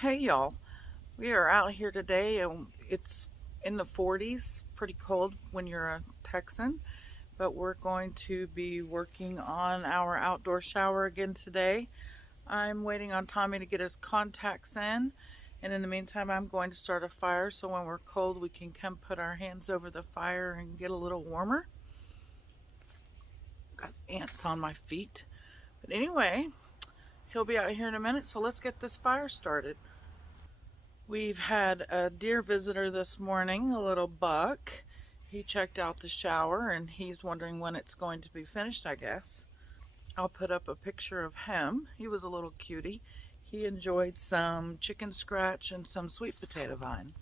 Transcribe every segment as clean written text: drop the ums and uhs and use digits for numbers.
Hey y'all, we are out here today and it's in the 40s, pretty cold when you're a Texan, but we're going to be working on our outdoor shower again today. I'm waiting on Tommy to get his contacts in, and in the meantime, I'm going to start a fire so when we're cold, we can come put our hands over the fire and get a little warmer. Got ants on my feet. But anyway, he'll be out here in a minute, so let's get this fire started. We've had a deer visitor this morning, a little buck. He checked out the shower and he's wondering when it's going to be finished, I guess. I'll put up a picture of him. He was a little cutie. He enjoyed some chicken scratch and some sweet potato vine.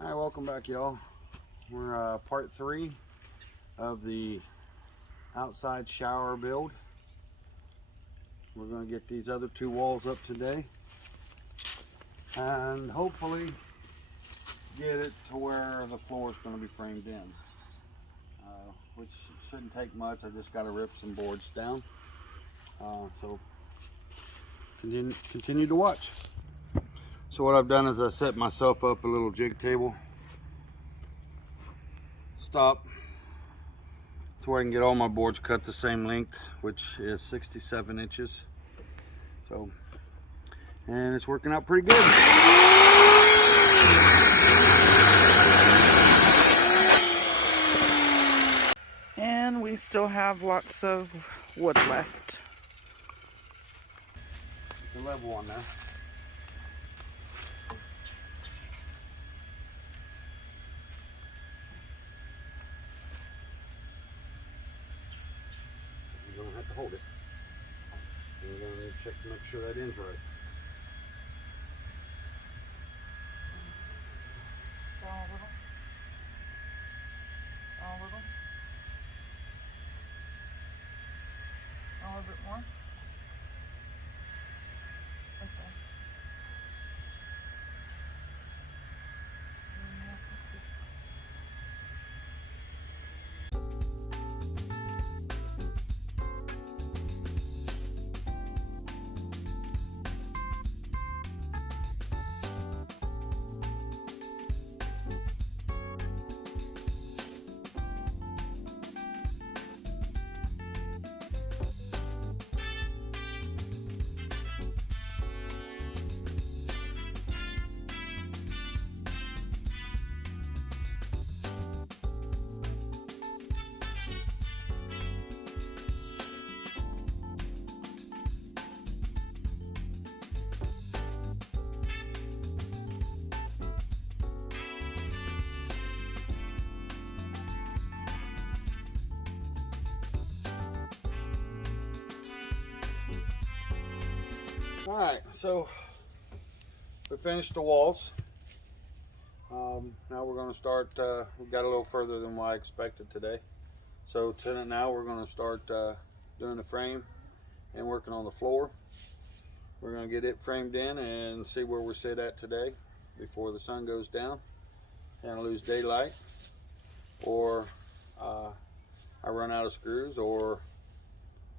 All right, welcome back, y'all. We're part 3 of the outside shower build. We're going to get these other 2 walls up today and hopefully get it to where the floor is going to be framed in, which shouldn't take much. I just got to rip some boards down. So continue to watch. So what I've done is I set myself up a little jig table stop to where I can get all my boards cut the same length, which is 67 inches. So, and it's working out pretty good. And we still have lots of wood left. The level on there. You're gonna have to hold it. And you're gonna need to check to make sure that end's right. Down a little. Down a little. Down a little bit more. Okay. All right, so we finished the walls. Now we're going to start, we got a little further than what I expected today. So now we're going to start doing the frame and working on the floor. We're going to get it framed in and see where we sit at today. before the sun goes down and lose daylight, or I run out of screws, or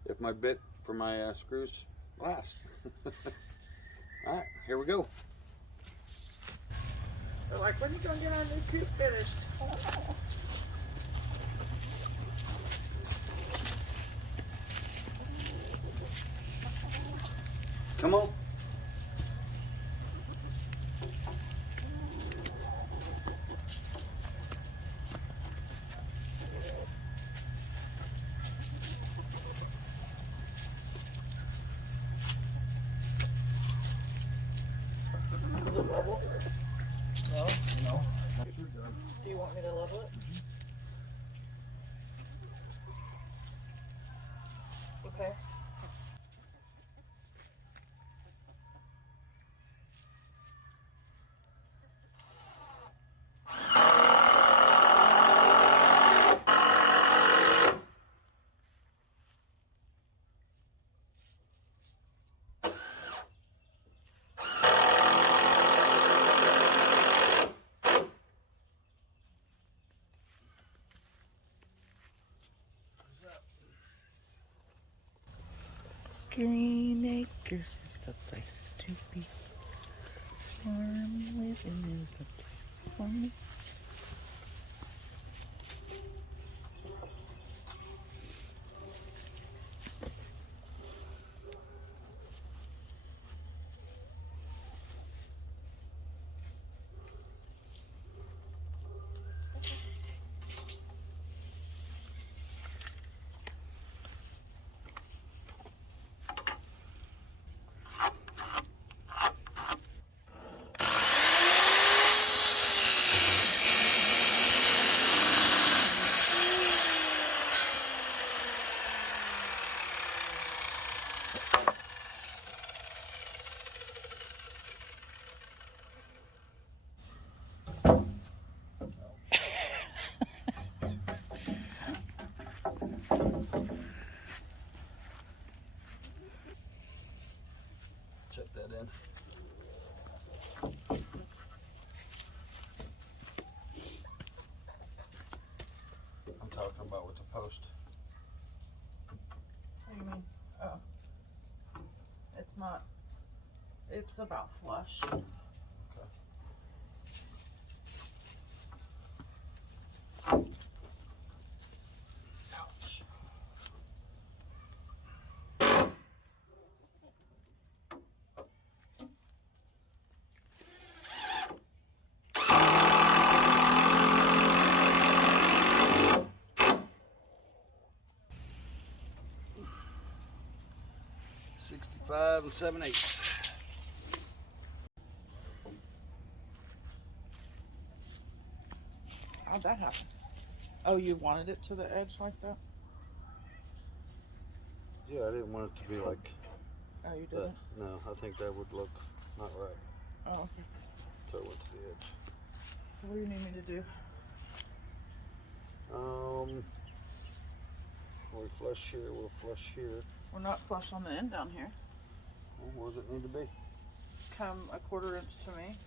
if my bit for my screws last. All right, here we go. They're like, when are you gonna get our new coop finished? Come on. Does it level? No. No. Do you want me to level it? Okay. Green Acres is the place to be. Farm living is the place for me. Check that in. I'm talking about with the post. What do you mean? Oh. It's not. It's about flush. Okay. Ouch. $65 and 7/8. How'd that happen? Oh, you wanted it to the edge like that? Yeah, I didn't want it to be like Oh, you that. didn't? No, I think that would look not right. Oh, okay. So it went to the edge. What do you need me to do? We flush here, we'll flush here. We're not flush on the end down here. Well, what does it need to be? Come a 1/4 inch to me.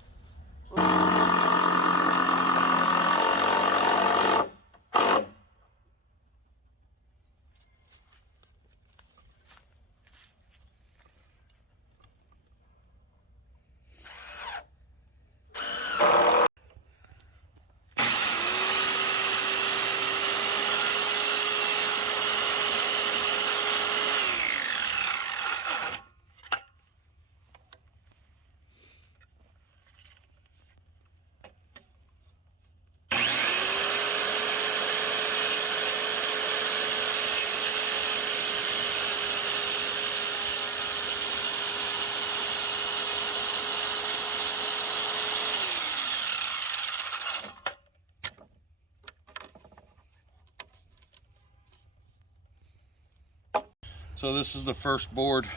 So this is the first board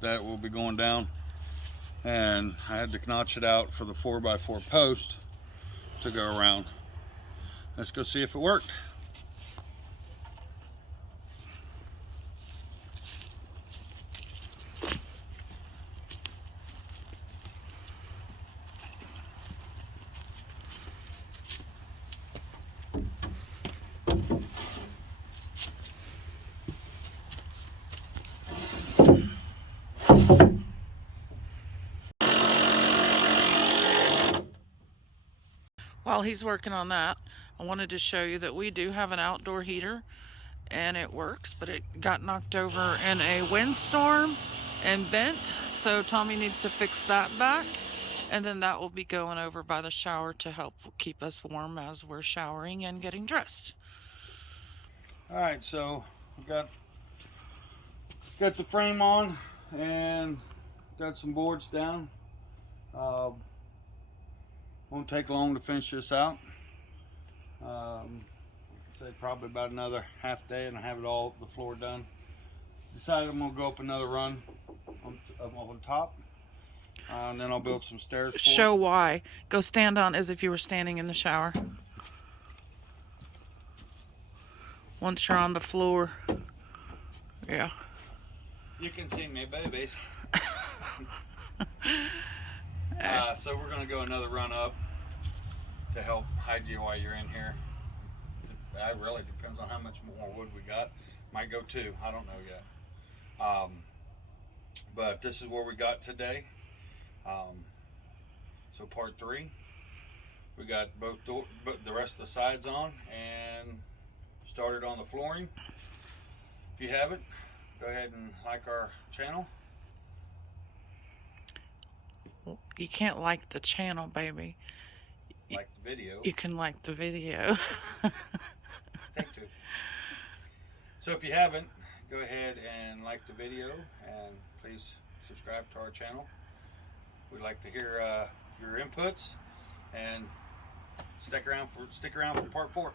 that will be going down, and I had to notch it out for the 4x4 post to go around. Let's go see if it worked. While he's working on that, I wanted to show you that we do have an outdoor heater and it works, but it got knocked over in a windstorm and bent, so Tommy needs to fix that back, and then that will be going over by the shower to help keep us warm as we're showering and getting dressed. All right, so we got the frame on and got some boards down. Won't take long to finish this out. Say probably about another half day and I have it all, the floor done. Decided I'm gonna go up another run on top, and then I'll build some stairs for Show why. Go stand on as if you were standing in the shower. Once you're on the floor. Yeah. You can see me, babies. So we're gonna go another run up to help hide you while you're in here. That really depends on how much more wood we got. Might go 2, I don't know yet. But this is where we got today. So part 3, we got both the rest of the sides on and started on the flooring. If you haven't, go ahead and like our channel. You can't like the channel, baby. Like the video. You can like the video. Take 2. So if you haven't, go ahead and like the video and please subscribe to our channel. We'd like to hear your inputs and stick around for part 4.